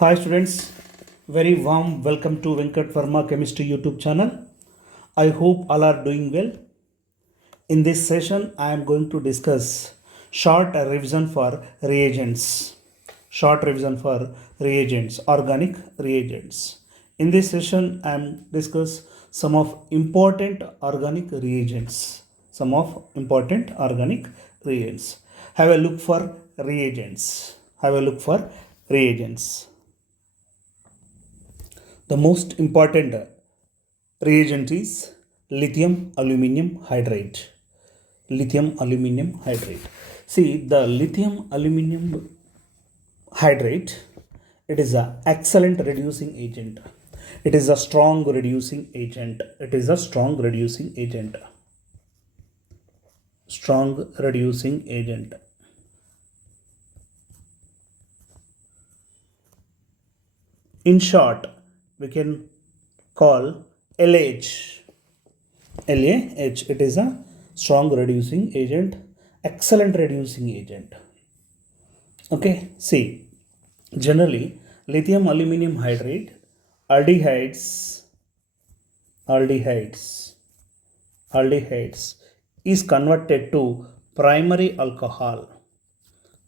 Hi students, very warm welcome to Venkat Verma Chemistry YouTube channel. I hope all are doing well. In this session, I am going to discuss short revision for reagents. Short revision for reagents, organic reagents. In this session, I am discuss some of important organic reagents. Some of important organic reagents. Have a look for reagents. Have a look for reagents. The most important reagent is lithium aluminium hydride. Lithium aluminium hydride. See, the lithium aluminium hydride, it is an excellent reducing agent. It is a strong reducing agent. It is a strong reducing agent. Strong reducing agent. In short, we can call LH. LAH, it is a strong reducing agent, excellent reducing agent. Okay, see, generally lithium aluminum hydride, aldehydes, aldehydes, aldehydes is converted to primary alcohol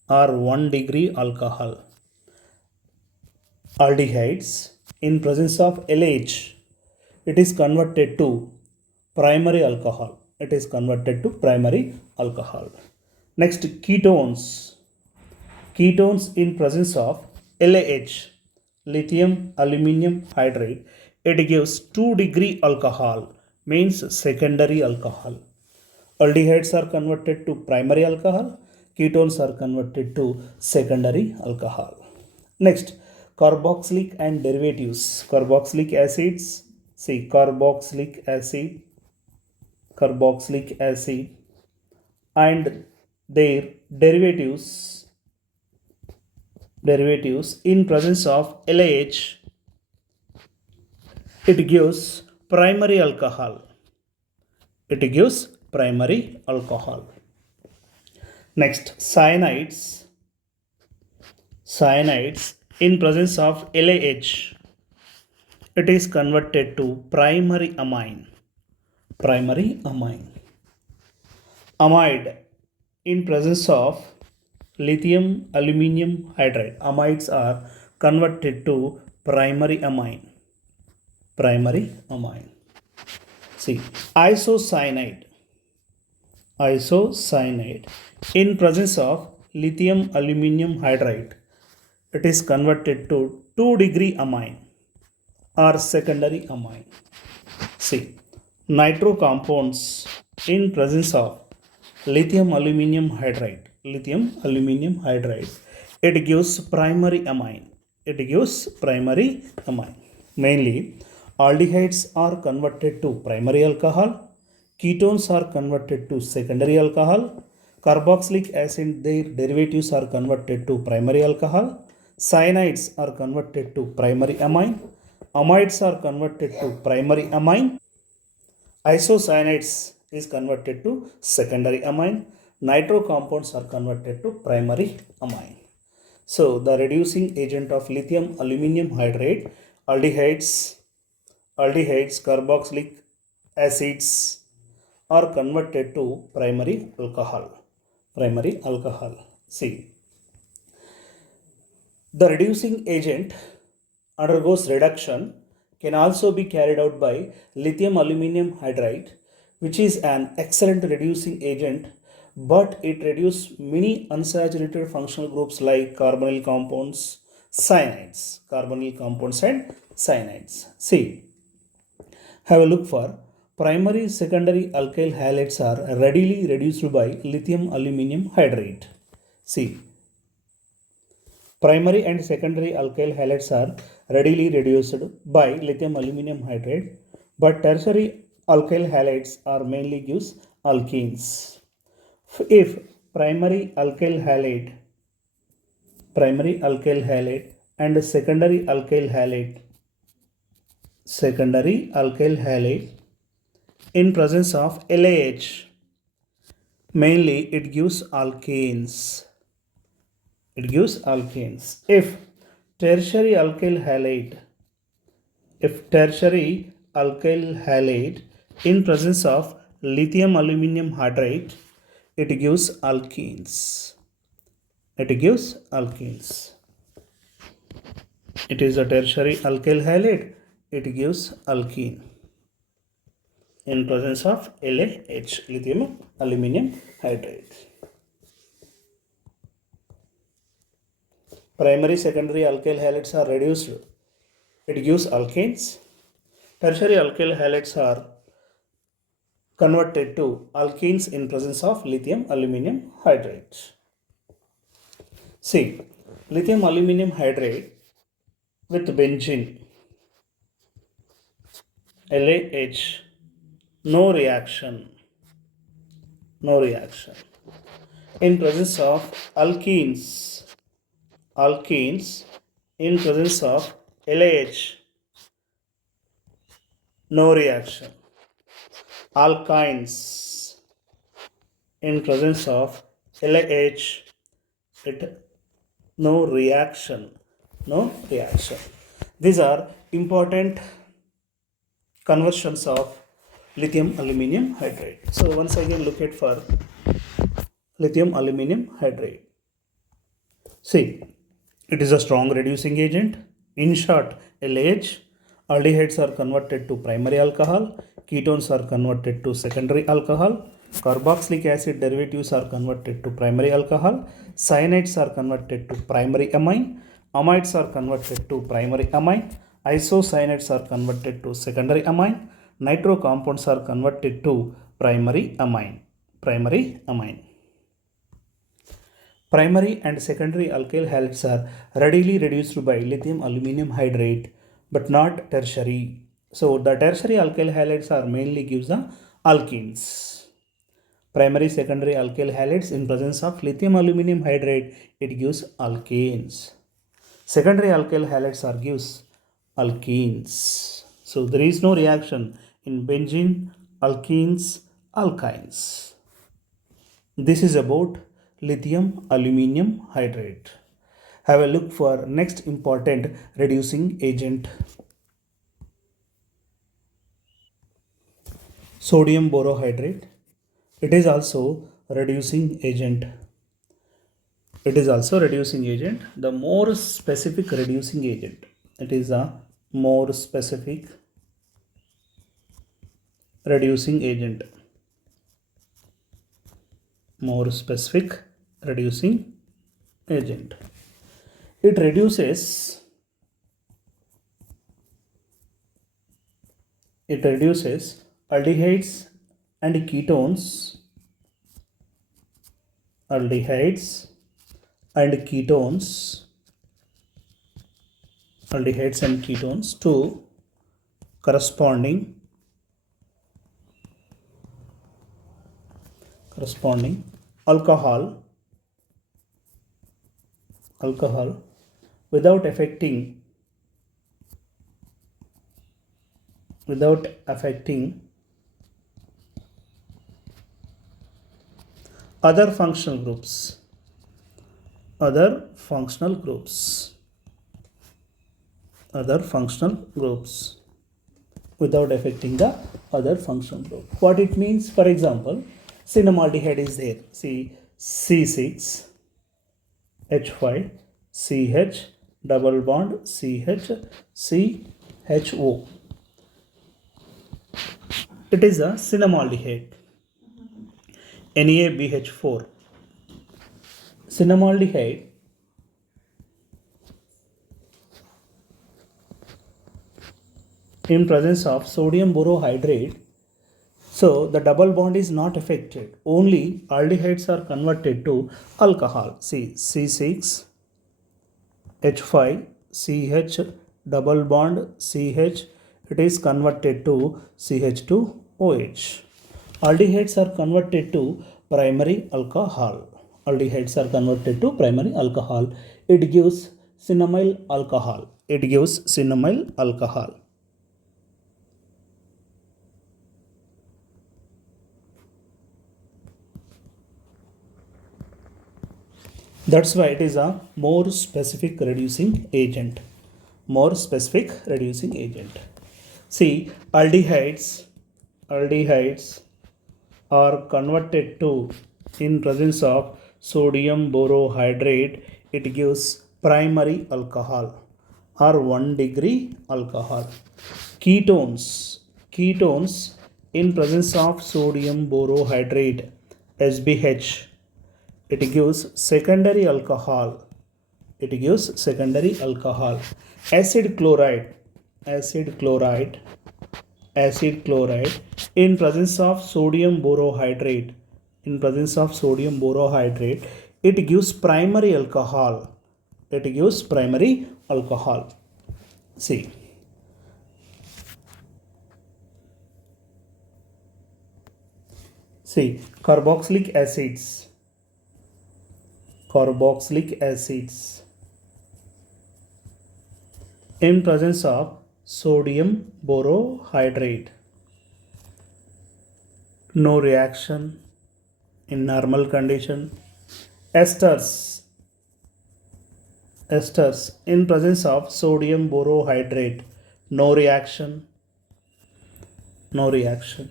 or 1 degree alcohol. Aldehydes in presence of LH, it is converted to primary alcohol. It is converted to primary alcohol. Next, ketones. Ketones in presence of LAH, lithium aluminium hydride, it gives 2 degree alcohol, means secondary alcohol. Aldehydes are converted to primary alcohol, ketones are converted to secondary alcohol. Next, carboxylic and derivatives. Carboxylic acids, see, carboxylic acid and their derivatives in presence of LH, it gives primary alcohol. It gives primary alcohol. Next, cyanides in presence of LAH, it is converted to primary amine. Amide in presence of lithium aluminium hydride, amides are converted to primary amine. See, isocyanide in presence of lithium aluminium hydride, it is converted to 2 degree amine or secondary amine. See, nitro compounds in presence of lithium aluminium hydride, it gives primary amine. Mainly, aldehydes are converted to primary alcohol, ketones are converted to secondary alcohol, carboxylic acid, their derivatives are converted to primary alcohol, cyanides are converted to primary amine, amides are converted to primary amine, isocyanides is converted to secondary amine, nitro compounds are converted to primary amine. So, the reducing agent of lithium aluminium hydride, aldehydes, carboxylic acids are converted to primary alcohol. See, the reducing agent undergoes reduction can also be carried out by lithium aluminium hydride, which is an excellent reducing agent, but it reduces many unsaturated functional groups like carbonyl compounds, and cyanides. See, have a look for primary secondary alkyl halides are readily reduced by lithium aluminium hydride. See, primary and secondary alkyl halides are readily reduced by lithium aluminium hydride, but tertiary alkyl halides are mainly gives alkenes. If primary alkyl halide and secondary alkyl halide in presence of LAH, mainly it gives alkanes. If tertiary alkyl halide, if tertiary alkyl halide in presence of lithium aluminum hydride, it gives alkenes. It gives alkenes. It is a tertiary alkyl halide. It gives alkene in presence of LaH, lithium aluminum hydride. Primary secondary alkyl halides are reduced. It gives alkanes. Tertiary alkyl halides are converted to alkenes in presence of lithium aluminum hydride. See, lithium aluminum hydride with benzene, LaH, no reaction, no reaction. In presence of alkenes, alkenes in presence of LaH, no reaction. Alkynes in presence of LaH, it no reaction, no reaction. These are important conversions of lithium aluminum hydride. So once again look at for lithium aluminum hydride. See, it is a strong reducing agent. In short, LaH, aldehydes are converted to primary alcohol, ketones are converted to secondary alcohol, carboxylic acid derivatives are converted to primary alcohol, cyanides are converted to primary amine, amides are converted to primary amine, isocyanates are converted to secondary amine, nitro compounds are converted to primary amine. Primary amine. Primary and secondary alkyl halides are readily reduced by lithium aluminum hydride but not tertiary. So the tertiary alkyl halides are mainly gives the alkenes. Primary secondary alkyl halides in presence of lithium aluminum hydride, it gives alkanes. Secondary alkyl halides are gives alkenes. So there is no reaction in benzene, alkenes, alkynes. This is about lithium aluminum hydride. Have a look for next important reducing agent. Sodium borohydride. It is also reducing agent. It is also reducing agent. The more specific reducing agent. It is a more specific reducing agent. More specific reducing agent. It reduces aldehydes and ketones, aldehydes and ketones, aldehydes and ketones to corresponding alcohol without affecting other functional groups without affecting the other functional group. What it means, for example, cinnamaldehyde is there. See, C6 H5 CH double bond CH CHO. It is a cinnamaldehyde. NaBH4. Cinnamaldehyde in presence of sodium borohydride. So the double bond is not affected. Only aldehydes are converted to alcohol. See, C6 H5 CH double bond CH, it is converted to CH2OH. Aldehydes are converted to primary alcohol. Aldehydes are converted to primary alcohol. It gives cinnamyl alcohol. That's why it is a more specific reducing agent. More specific reducing agent. See, aldehydes are converted to in presence of sodium borohydrate. It gives primary alcohol or 1 degree alcohol. Ketones in presence of sodium borohydrate SBH, it gives secondary alcohol. It gives secondary alcohol. Acid chloride, acid chloride, acid chloride in presence of sodium borohydrate. In presence of sodium borohydrate, it gives primary alcohol. It gives primary alcohol. See. See, carboxylic acids. Carboxylic acids in presence of sodium borohydrate. No reaction in normal condition. Esters in presence of sodium borohydrate. No reaction. No reaction.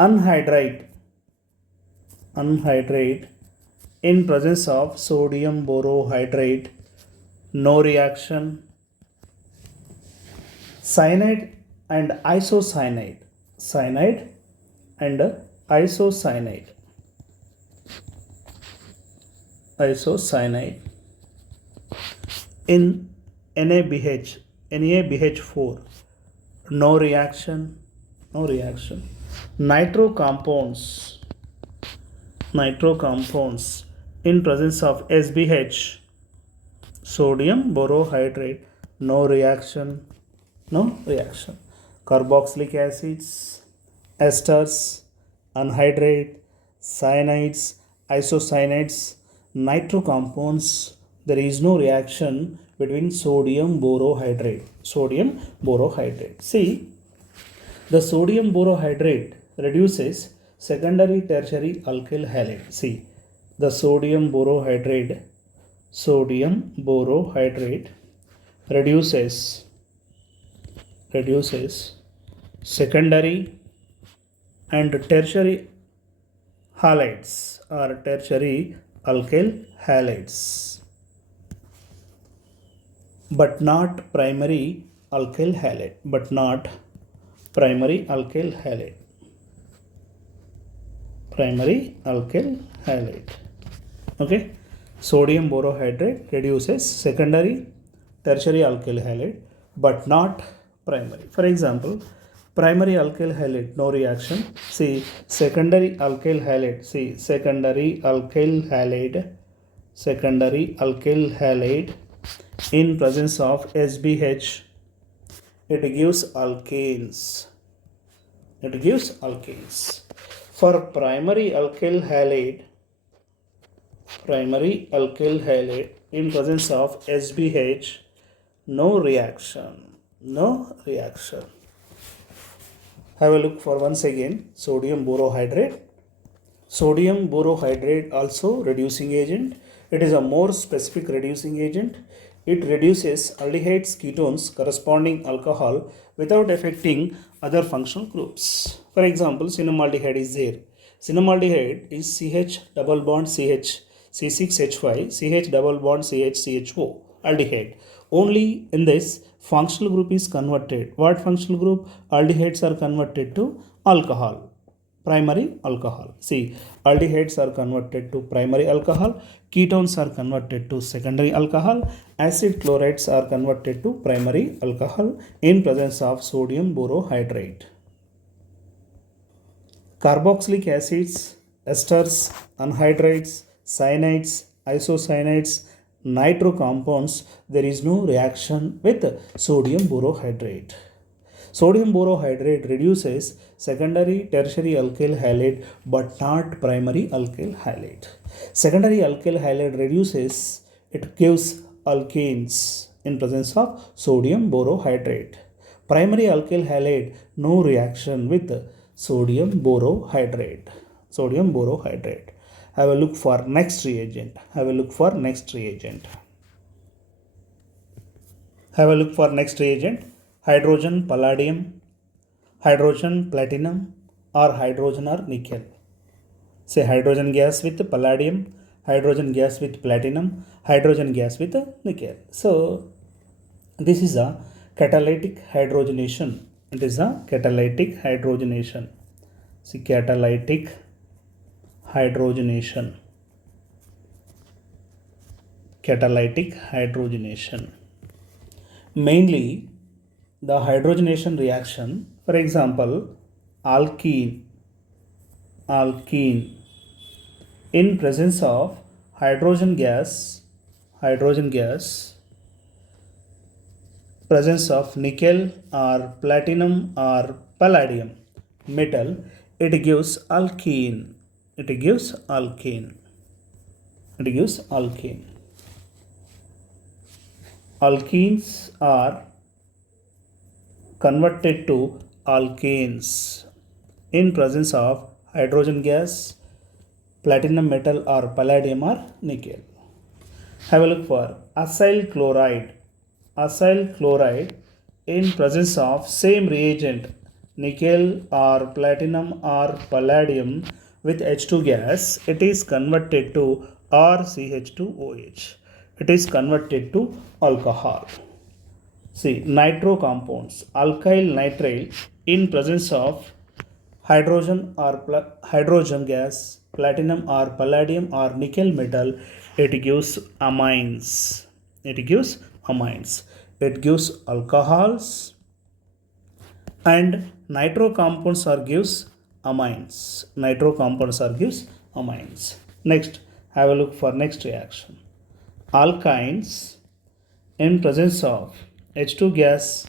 Anhydride in presence of sodium borohydrate. No reaction. Cyanide and isocyanide. Cyanide and isocyanide. Isocyanide in NaBH4. No reaction. No reaction. Nitro compounds in presence of SBH, sodium borohydrate. No reaction. No reaction. Carboxylic acids, esters, anhydrate, cyanides, isocyanides, nitro compounds. There is no reaction between sodium borohydrate. Sodium borohydrate. See, the sodium borohydrate reduces secondary tertiary alkyl halide. See, the sodium borohydrate reduces secondary and tertiary halides or tertiary alkyl halides, but not primary alkyl halide. Primary alkyl halide. Okay, sodium borohydrate reduces secondary tertiary alkyl halide but not primary. For example, primary alkyl halide, no reaction. See, secondary alkyl halide. See, secondary alkyl halide in presence of SBH, it gives alkanes. For primary alkyl halide in presence of SBH, no reaction. Have a look for once again sodium borohydrate. Sodium borohydrate also reducing agent. It is a more specific reducing agent. It reduces aldehydes, ketones, corresponding alcohol without affecting other functional groups. For example, cinnamaldehyde is there. Cinnamaldehyde is CH double bond CH, C6H5, CH double bond CH, CHO, aldehyde. Only in this functional group is converted. What functional group? Aldehydes are converted to alcohol, primary alcohol. See, aldehydes are converted to primary alcohol, ketones are converted to secondary alcohol, acid chlorides are converted to primary alcohol in presence of sodium borohydrate. Carboxylic acids, esters, anhydrates, cyanides, isocyanides, nitro compounds, there is no reaction with sodium borohydrate. Sodium borohydrate reduces secondary tertiary alkyl halide but not primary alkyl halide. Secondary alkyl halide reduces, it gives alkanes in presence of sodium borohydrate. Primary alkyl halide, no reaction with sodium borohydrate. Have a look for next reagent. Have a look for next reagent. Have a look for next reagent. Hydrogen, palladium, hydrogen, platinum, or hydrogen or nickel. Say hydrogen gas with palladium, hydrogen gas with platinum, hydrogen gas with nickel. So this is a catalytic hydrogenation. It is a catalytic hydrogenation. See, catalytic hydrogenation. Catalytic hydrogenation. Mainly the hydrogenation reaction, for example, alkene in presence of hydrogen gas, presence of nickel or platinum or palladium metal, it gives alkene. It gives alkene. It gives alkene. Alkenes are converted to alkanes in presence of hydrogen gas, platinum metal or palladium or nickel. Have a look for acyl chloride. Acyl chloride in presence of same reagent, nickel or platinum or palladium with H2 gas, it is converted to RCH2OH. It is converted to alcohol. See, nitro compounds, alkyl nitrile in presence of hydrogen or hydrogen gas, platinum or palladium or nickel metal, it gives amines. It gives amines. It gives alcohols, and nitro compounds are gives amines. Nitro compounds are gives amines. Next, have a look for next reaction. Alkynes in presence of H2 gas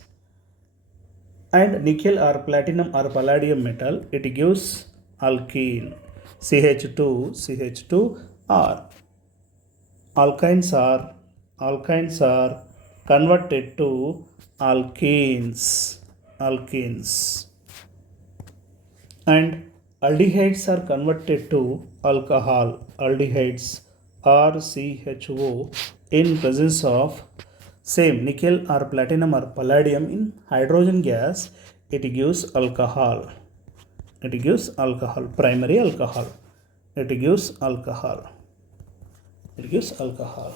and nickel or platinum or palladium metal, it gives alkene. CH2R. Alkynes are converted to alkenes. And aldehydes are converted to alcohol. Aldehydes, RCHO, in presence of same nickel or platinum or palladium in hydrogen gas, it gives alcohol. It gives alcohol, primary alcohol. It gives alcohol. It gives alcohol.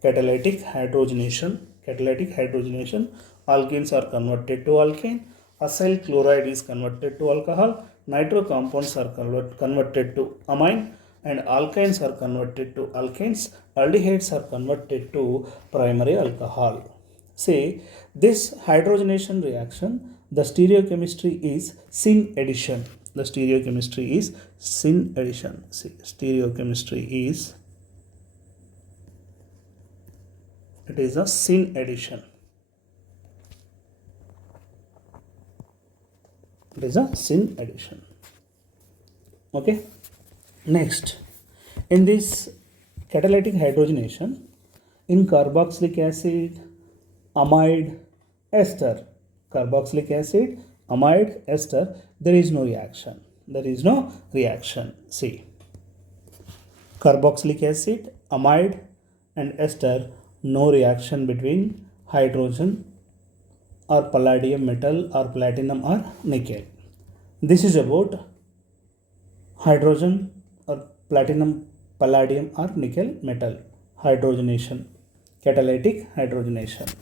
Catalytic hydrogenation. Catalytic hydrogenation. Alkenes are converted to alkane. Acyl chloride is converted to alcohol. Nitro compounds are converted to amine. And alkynes are converted to alkanes. Aldehydes are converted to primary alcohol. Say, this hydrogenation reaction, the stereochemistry is syn addition. The stereochemistry is syn addition. See, stereochemistry is, it is a syn addition. It is a syn addition. Okay. Next, in this catalytic hydrogenation, in carboxylic acid, amide, ester, carboxylic acid, amide, ester, there is no reaction. There is no reaction. See, carboxylic acid, amide and ester, no reaction between hydrogen or palladium metal or platinum or nickel. This is about hydrogen or platinum, palladium or nickel metal hydrogenation, catalytic hydrogenation.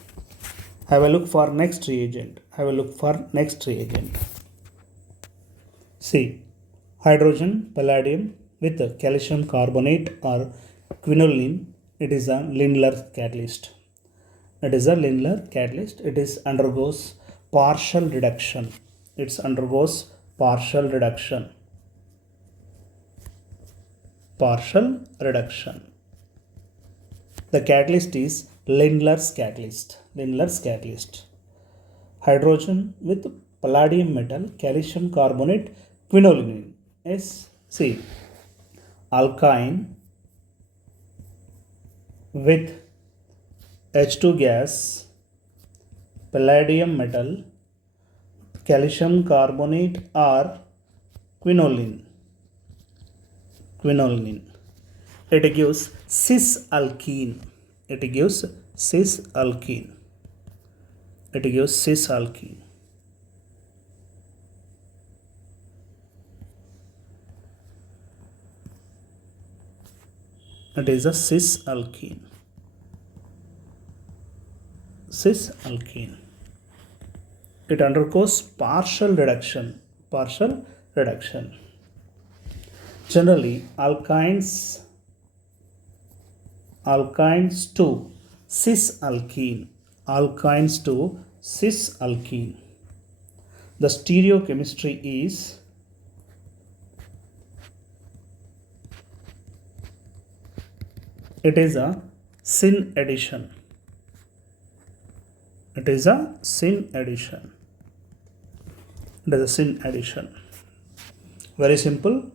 Have a look for next reagent. Have a look for next reagent. See, hydrogen, palladium with calcium carbonate or quinoline, it is a Lindlar catalyst. It is a Lindlar catalyst. It is undergoes partial reduction. It undergoes partial reduction. Partial reduction. The catalyst is Lindlar's catalyst. Lindlar's catalyst. Hydrogen with palladium metal, calcium carbonate, quinoline. Yes, see, alkyne with H2 gas, palladium metal, calcium carbonate or quinoline. quinoline. It gives cis alkene. It gives cis alkene. It gives cis alkene. It is a cis alkene. Cis alkene. It undergoes partial reduction. Partial reduction. Generally, alkynes to cis alkene. Alkynes to cis alkene. The stereochemistry is it is a syn addition. It is a syn addition. It is a syn addition. Very simple.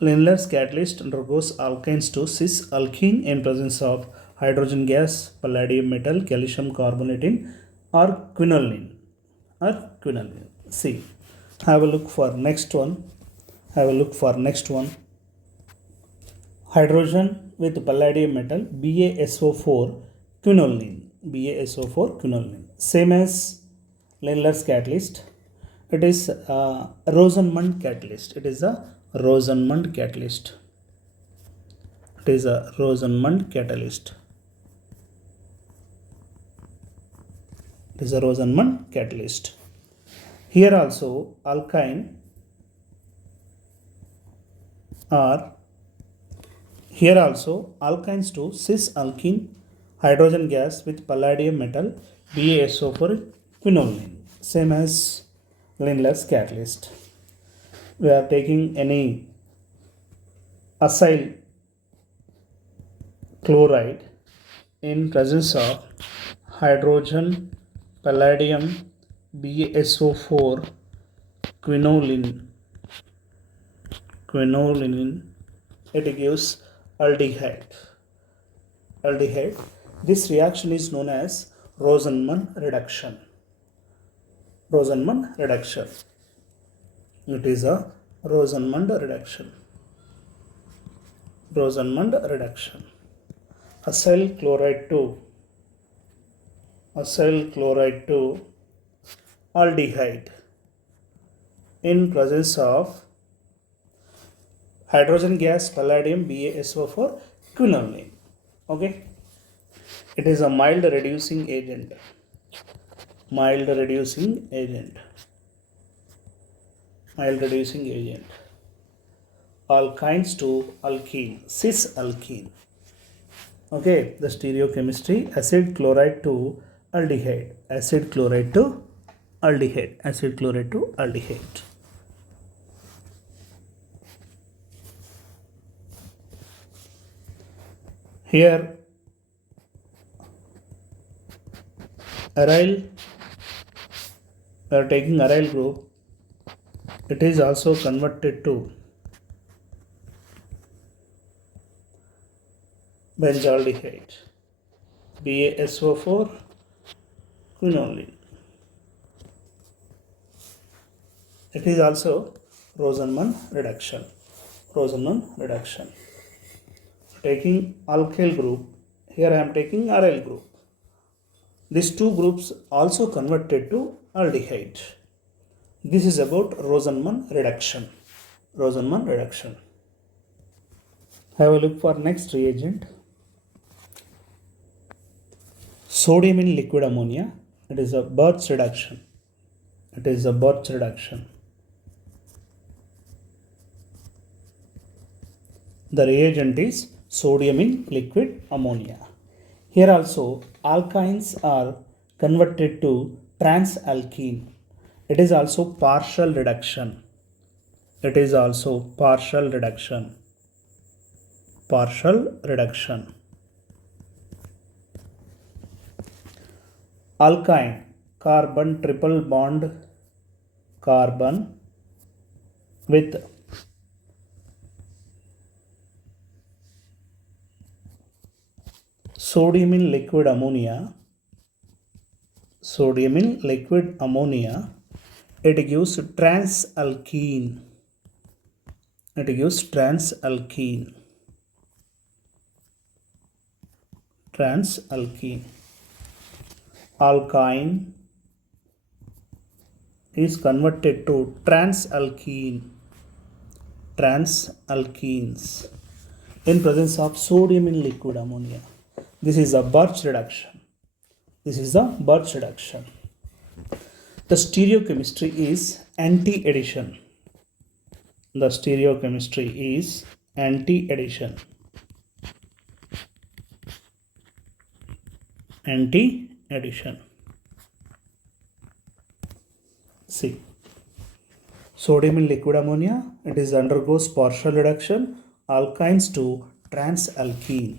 Lindlar's catalyst undergoes alkynes to cis alkene in presence of hydrogen gas, palladium metal, calcium carbonate, or quinoline. See, have a look for next one. Hydrogen with palladium metal, BaSO4 quinoline. Same as Lindlar's catalyst. It is a Rosenmund catalyst. It is a Rosenmund catalyst. Here also alkyne are here also alkynes to cis alkene, hydrogen gas with palladium metal, BaSO4 quinoline. Same as Lindlar's catalyst. We are taking any acyl chloride in presence of hydrogen, palladium, BaSO4 quinoline. It gives aldehyde. This reaction is known as Rosenmund reduction. It is a Rosenmund reduction. Acyl chloride to aldehyde in presence of hydrogen gas, palladium, BaSO4 quinoline. Okay. It is a mild reducing agent. Alkynes to alkene, cis alkene. Okay, the stereochemistry, acid chloride to aldehyde. Here aryl, we are taking aryl group. It is also converted to benzaldehyde, BaSO4 quinoline. It is also Rosenmund reduction. Taking alkyl group, here I am taking aryl group. These two groups also converted to aldehyde. This is about Rosenmund reduction. Have a look for next reagent. Sodium in liquid ammonia. It is a Birch reduction. The reagent is sodium in liquid ammonia. Here also alkynes are converted to transalkene. It is also partial reduction. Alkyne, carbon triple bond carbon with sodium in liquid ammonia, it gives transalkene. It gives transalkene. Transalkene. Alkyne is converted to transalkene. Transalkenes in presence of sodium in liquid ammonia. This is a Birch reduction. This is the Birch reduction. The stereochemistry is anti-addition. The stereochemistry is anti-addition. Anti-addition. See, sodium in liquid ammonia, it is undergoes partial reduction, alkynes to transalkene.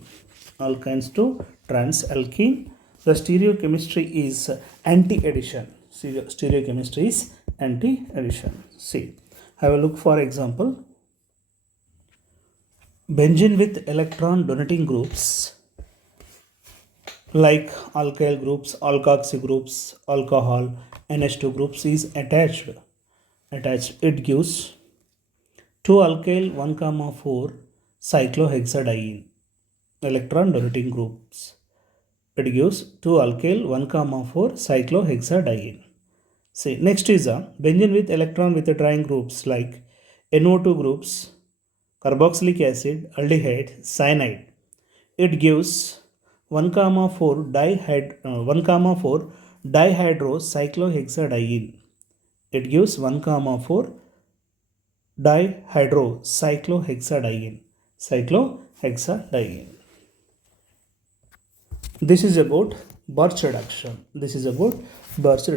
Alkynes to transalkene. The stereochemistry is anti-addition. Stereochemistry is anti-addition. See, have a look for example. Benzene with electron donating groups like alkyl groups, alkoxy groups, alcohol, NH2 groups is attached. It gives 2 alkyl 1, 4 cyclohexadiene electron donating groups. It gives 2 alkyl 1, 4 cyclohexadiene. See, next is a benzene with electron withdrawing groups like NO2 groups, carboxylic acid, aldehyde, cyanide. It gives 1, 4 dihydrocyclohexadiene. It gives 1, 4 dihydrocyclohexadiene. Cyclohexadiene. This is about Birch reduction. This is about Birch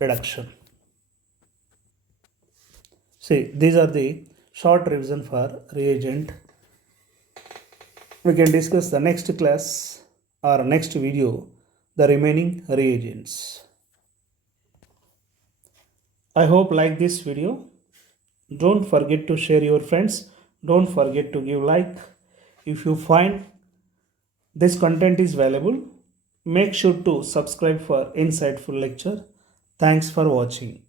reduction. See, these are the short revision for reagent. We can discuss the next class or next video the remaining reagents. I hope like this video. Don't forget to share your friends. Don't forget to give like. If you find this content is valuable, make sure to subscribe for insightful lecture. Thanks for watching.